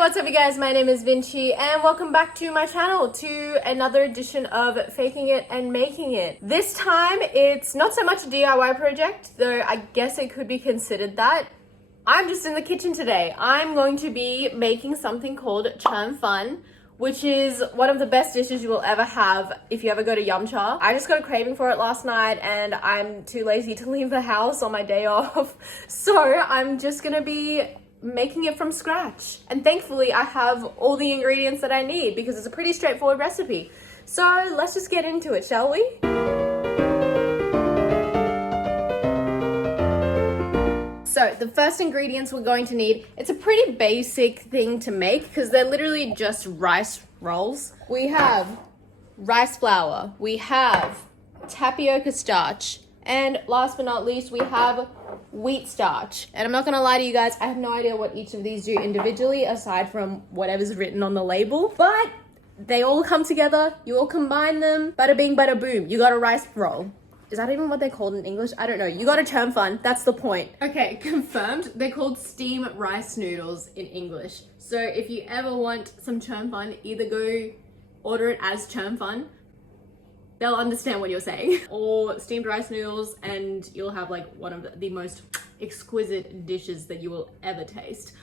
what's up you guys? My name is Vinci and welcome back to my channel to another edition of Faking It and Making It. This time it's not so much a DIY project, though I guess it could be considered that. I'm just in the kitchen today. I'm going to be making something called CHEUNG FUN, which is one of the best dishes you will ever have if you ever go to Yumcha. I just got a craving for it last night and I'm too lazy to leave the house on my day off. So I'm just gonna be making it from scratch. And thankfully I have all the ingredients that I need because it's a pretty straightforward recipe. So let's just get into it, shall we? So the first ingredients we're going to need, it's a pretty basic thing to make because they're literally just rice rolls. We have rice flour, we have tapioca starch, and last but not least, we have wheat starch. And I'm not gonna lie to you guys, I have no idea what each of these do individually aside from whatever's written on the label, but they all come together, you all combine them, bada bing, bada boom, you got a rice roll. Is that even what they're called in English? I don't know. You got a CHEUNG FUN. That's the point. Okay, confirmed. They're called steam rice noodles in English. So if you ever want some CHEUNG FUN, either go order it as CHEUNG FUN. They'll understand what you're saying. Or steamed rice noodles and you'll have like one of the most exquisite dishes that you will ever taste.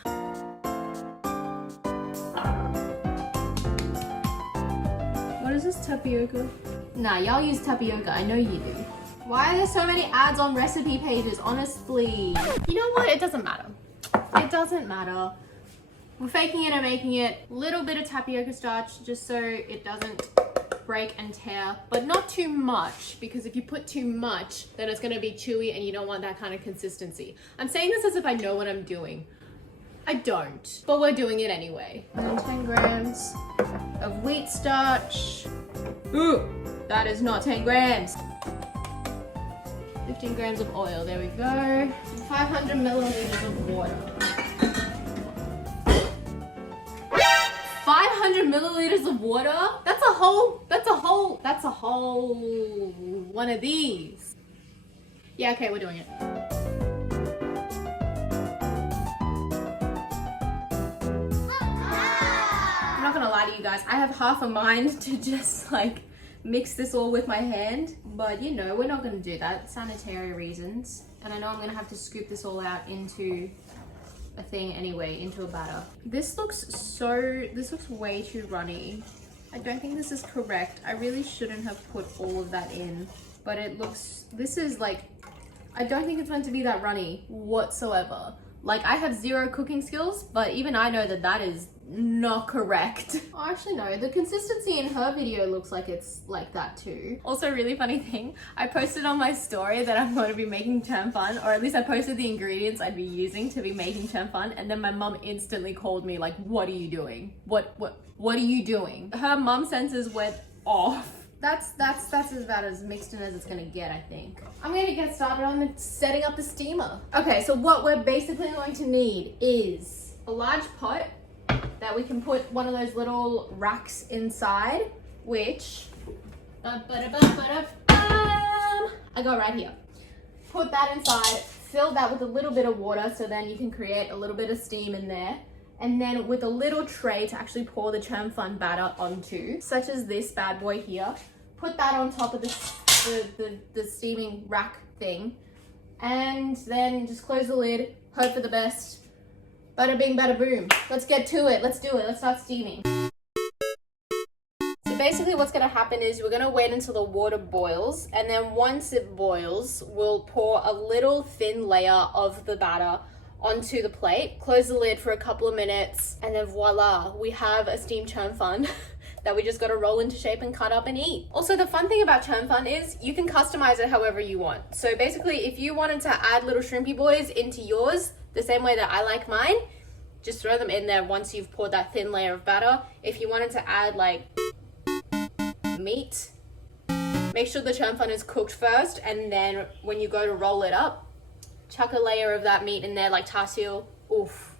What is this, tapioca? Nah, y'all use tapioca. I know you do. Why are there so many ads on recipe pages? Honestly. You know what? It doesn't matter. It doesn't matter. We're faking it and making it. Little bit of tapioca starch just so it doesn't break and tear, but not too much, because if you put too much, then it's gonna be chewy and you don't want that kind of consistency. I'm saying this as if I know what I'm doing. I don't, but we're doing it anyway. And then 10 grams of wheat starch. Ooh, that is not 10 grams. 15 grams of oil, there we go. 500 milliliters of water. 500 milliliters of water? That's a whole one of these. Yeah, okay, we're doing it. I'm not gonna lie to you guys, I have half a mind to just like mix this all with my hand, but you know, we're not gonna do that, sanitary reasons. And I know I'm gonna have to scoop this all out into a thing anyway, into a batter. This looks way too runny. I don't think this is correct. I really shouldn't have put all of that in, but this is like, I don't think it's meant to be that runny whatsoever. Like, I have zero cooking skills, but even I know that that is not correct. Oh, actually no, the consistency in her video looks like it's like that too. Also, really funny thing, I posted on my story that I'm going to be making CHEUNG FUN, or at least I posted the ingredients I'd be using to be making CHEUNG FUN, and then my mum instantly called me like, what are you doing? What are you doing? Her mum senses went off. That's as bad as mixed in as it's gonna get, I think. I'm gonna get started on setting up the steamer. Okay, so what we're basically going to need is a large pot that we can put one of those little racks inside, which I got right here. Put that inside, fill that with a little bit of water so then you can create a little bit of steam in there. And then with a little tray to actually pour the CHEUNG FUN batter onto, such as this bad boy here. Put that on top of the steaming rack thing. And then just close the lid, hope for the best. Bada bing, bada boom. Let's get to it. Let's do it. Let's start steaming. So basically what's gonna happen is we're gonna wait until the water boils. And then once it boils, we'll pour a little thin layer of the batter onto the plate, close the lid for a couple of minutes, and then voila, we have a steamed CHEUNG FUN that we just got to roll into shape and cut up and eat. Also, the fun thing about CHEUNG FUN is you can customize it however you want. So basically, if you wanted to add little shrimpy boys into yours, the same way that I like mine, just throw them in there once you've poured that thin layer of batter. If you wanted to add like meat, make sure the CHEUNG FUN is cooked first, and then when you go to roll it up, chuck a layer of that meat in there like tasil. Oof.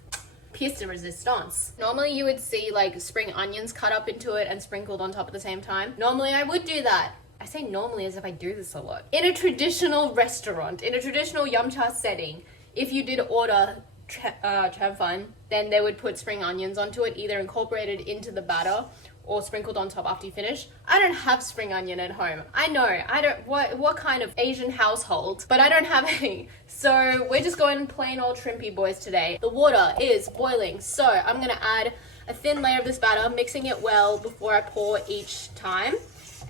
Pièce de resistance. Normally you would see like spring onions cut up into it and sprinkled on top at the same time. Normally I would do that. I say normally as if I do this a lot. In a traditional restaurant, in a traditional Yumcha setting, if you did order CHEUNG FUN, then they would put spring onions onto it, either incorporated into the batter or sprinkled on top after you finish. I don't have spring onion at home. I know, I don't, what kind of Asian household, but I don't have any. So we're just going plain old shrimpy boys today. The water is boiling, so I'm gonna add a thin layer of this batter, mixing it well before I pour each time,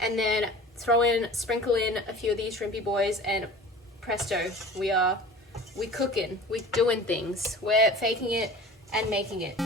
and then sprinkle in a few of these shrimpy boys, and presto, we cooking, we doing things. We're faking it and making it.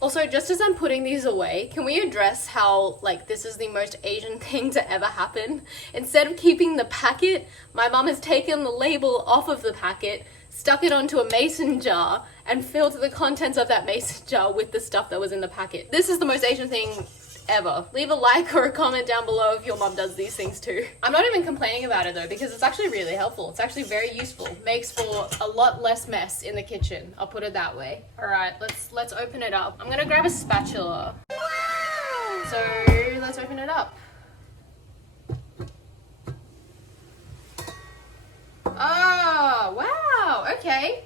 Also, just as I'm putting these away, can we address how, like, this is the most Asian thing to ever happen? Instead of keeping the packet, my mom has taken the label off of the packet, stuck it onto a mason jar, and filled the contents of that mason jar with the stuff that was in the packet. This is the most Asian thing ever. Leave a like or a comment down below if your mom does these things too. I'm not even complaining about it though, because it's actually really helpful. It's actually very useful. Makes for a lot less mess in the kitchen. I'll put it that way. All right, let's open it up. I'm gonna grab a spatula. So let's open it up. Oh, wow, okay.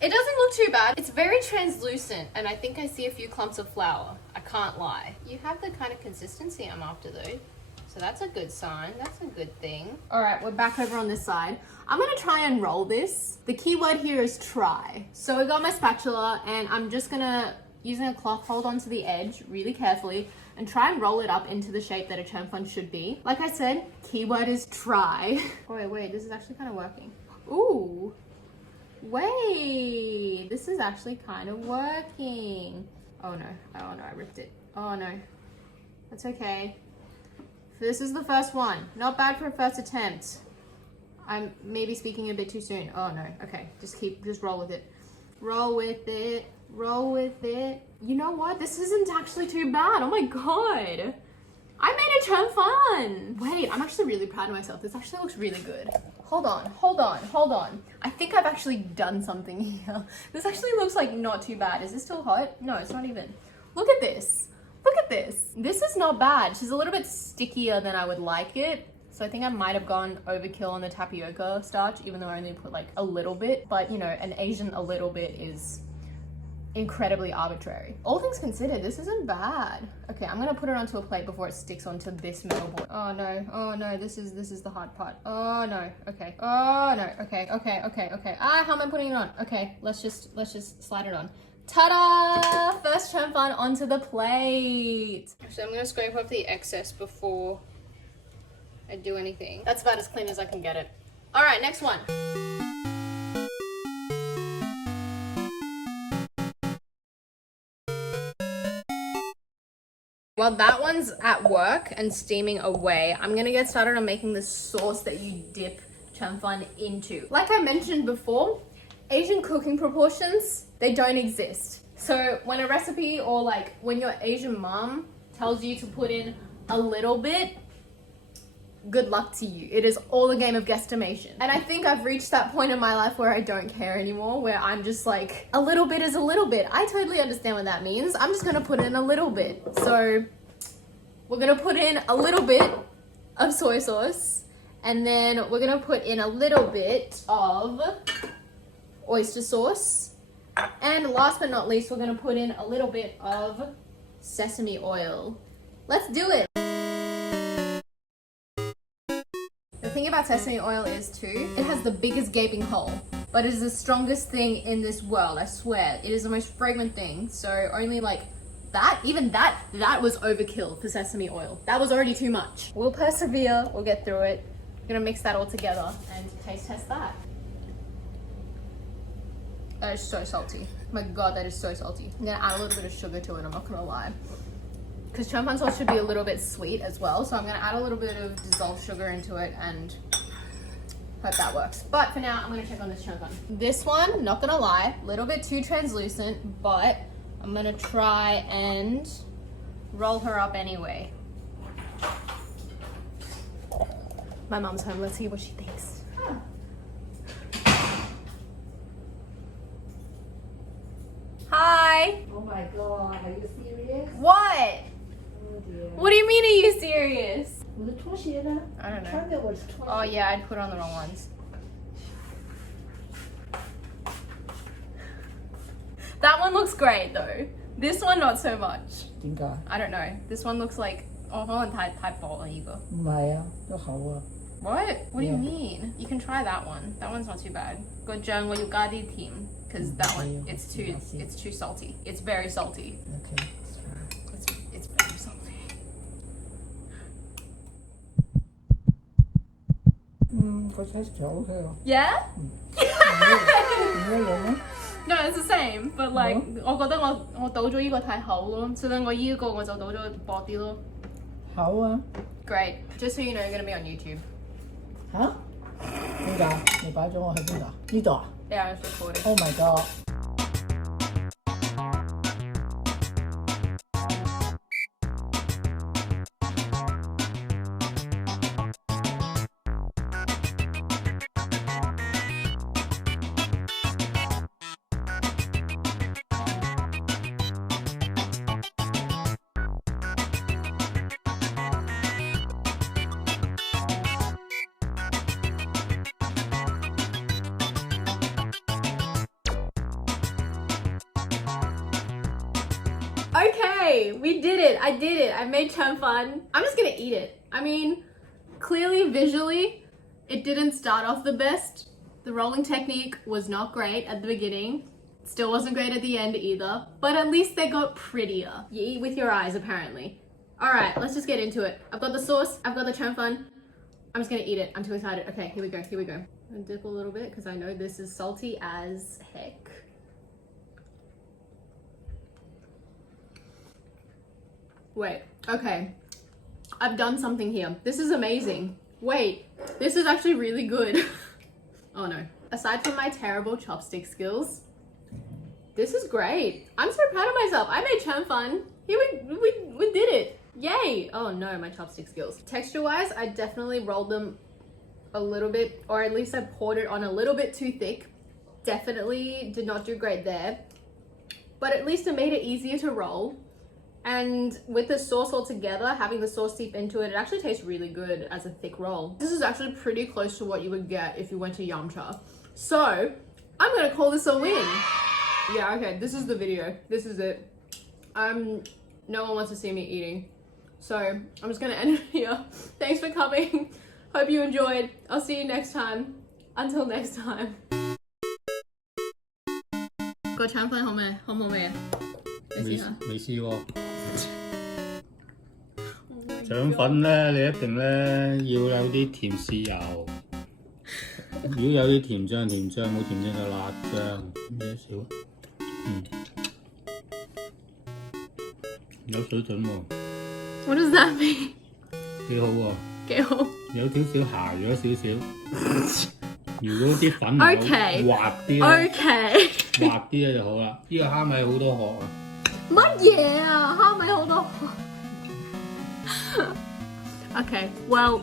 It doesn't look too bad. It's very translucent, and I think I see a few clumps of flour. I can't lie. You have the kind of consistency I'm after though. So that's a good sign. That's a good thing. All right, we're back over on this side. I'm gonna try and roll this. The key word here is try. So I got my spatula, and I'm just gonna, using a cloth, hold onto the edge really carefully and try and roll it up into the shape that a CHEUNG FUN should be. Like I said, keyword is try. Oh, wait, this is actually kind of working. Ooh. Wait, this is actually kind of working. Oh no, I ripped it. Oh no, that's okay. This is the first one. Not bad for a first attempt. I'm maybe speaking a bit too soon. Oh no, okay, just roll with it. Roll with it, roll with it. You know what, this isn't actually too bad. Oh my god. I made a CHEUNG FUN. Wait, I'm actually really proud of myself. This actually looks really good. Hold on. I think I've actually done something here. This actually looks like not too bad. Is this still hot? No, it's not even. Look at this. Look at this. This is not bad. She's a little bit stickier than I would like it. So I think I might have gone overkill on the tapioca starch, even though I only put like a little bit. But you know, an Asian a little bit is incredibly arbitrary. All things considered, this isn't bad. Okay, I'm gonna put it onto a plate before it sticks onto this metal board. Oh no, this is the hard part. Oh no, okay. Oh no, okay. Ah, how am I putting it on? Okay, let's just slide it on. Ta-da! First CHEUNG FUN onto the plate. So I'm gonna scrape off the excess before I do anything. That's about as clean as I can get it. All right, next one. While that one's at work and steaming away, I'm gonna get started on making the sauce that you dip CHEUNG FUN into. Like I mentioned before, Asian cooking proportions, they don't exist. So when a recipe, or like when your Asian mom tells you to put in a little bit, good luck to you. It is all a game of guesstimation. And I think I've reached that point in my life where I don't care anymore, where I'm just like, a little bit is a little bit. I totally understand what that means. I'm just gonna put in a little bit. So we're gonna put in a little bit of soy sauce, and then we're gonna put in a little bit of oyster sauce. And last but not least, we're gonna put in a little bit of sesame oil. Let's do it. The thing about sesame oil is too, it has the biggest gaping hole, but it is the strongest thing in this world, I swear. It is the most fragrant thing, so only like that, even that was overkill for sesame oil. That was already too much. We'll persevere, we'll get through it. I'm gonna mix that all together and taste test that. That is so salty. My god, that is so salty. I'm gonna add a little bit of sugar to it, I'm not gonna lie. Because CHEUNG FUN sauce should be a little bit sweet as well, so I'm gonna add a little bit of dissolved sugar into it and hope that works. But for now, I'm gonna check on this CHEUNG FUN. This one, not gonna lie, a little bit too translucent, but I'm gonna try and roll her up anyway. My mom's home, let's see what she thinks. Hi! Oh my god, are you serious? What? Oh dear. What do you mean, are you serious? 我的拖鞋呢？ I don't know. 穿的我的拖鞋。 Oh yeah, I'd put on the wrong ones. That one looks great though. This one not so much. 點解？ I don't know. This one looks like 可能太薄啦呢個。唔係啊，都好啊。 What? What do you Yeah. mean? You can try that one. That one's not too bad. 個醬我要加啲甜 because that one it's too salty. It's very salty. OK。It's very salty. 個 texture OK 喎。Yeah? 唔一樣咩？ No, it's the same. But like 我覺得我倒咗呢個太厚咯，所以我呢個我就倒咗薄啲咯。好啊。 Great. Just so you know, you're gonna be on YouTube. 嚇？點解？你擺咗我喺邊度啊？呢度啊 Yeah, it's recording. ？Oh my god！ Okay, we did it. I did it. I made CHEUNG FUN. I'm just gonna eat it. I mean, clearly visually, it didn't start off the best. The rolling technique was not great at the beginning. Still wasn't great at the end either. But at least they got prettier. You eat with your eyes, apparently. All right, let's just get into it. I've got the sauce. I've got the CHEUNG FUN. I'm just gonna eat it. I'm too excited. Okay, here we go. Here we go. I'm gonna dip a little bit because I know this is salty as heck. Wait, okay. I've done something here. This is amazing. Wait, this is actually really good. Oh no. Aside from my terrible chopstick skills, this is great. I'm so proud of myself. I made CHEUNG FUN. Here we did it. Yay. Oh no, my chopstick skills. Texture-wise, I definitely rolled them a little bit, or at least I poured it on a little bit too thick. Definitely did not do great there. But at least it made it easier to roll. And with the sauce all together, having the sauce seep into it, it actually tastes really good as a thick roll. This is actually pretty close to what you would get if you went to Yamcha. So, I'm gonna call this a win. Yeah, okay, this is the video. This is it. No one wants to see me eating. So, I'm just gonna end it here. Thanks for coming. Hope you enjoyed. I'll see you next time. Until next time. 個腸粉好味，好唔好味啊？你試下。未試過。腸粉咧，你一定咧要有啲甜豉油。如果有啲甜醬，冇甜醬就辣醬，咩少？有水準喎。What does that mean? 幾好喎。幾好。有少少鹹咗少少。如果啲粉滑啲咧，滑啲咧就好啦。呢個蝦米好多殼啊！乜嘢啊？蝦米好多殼。Okay, well.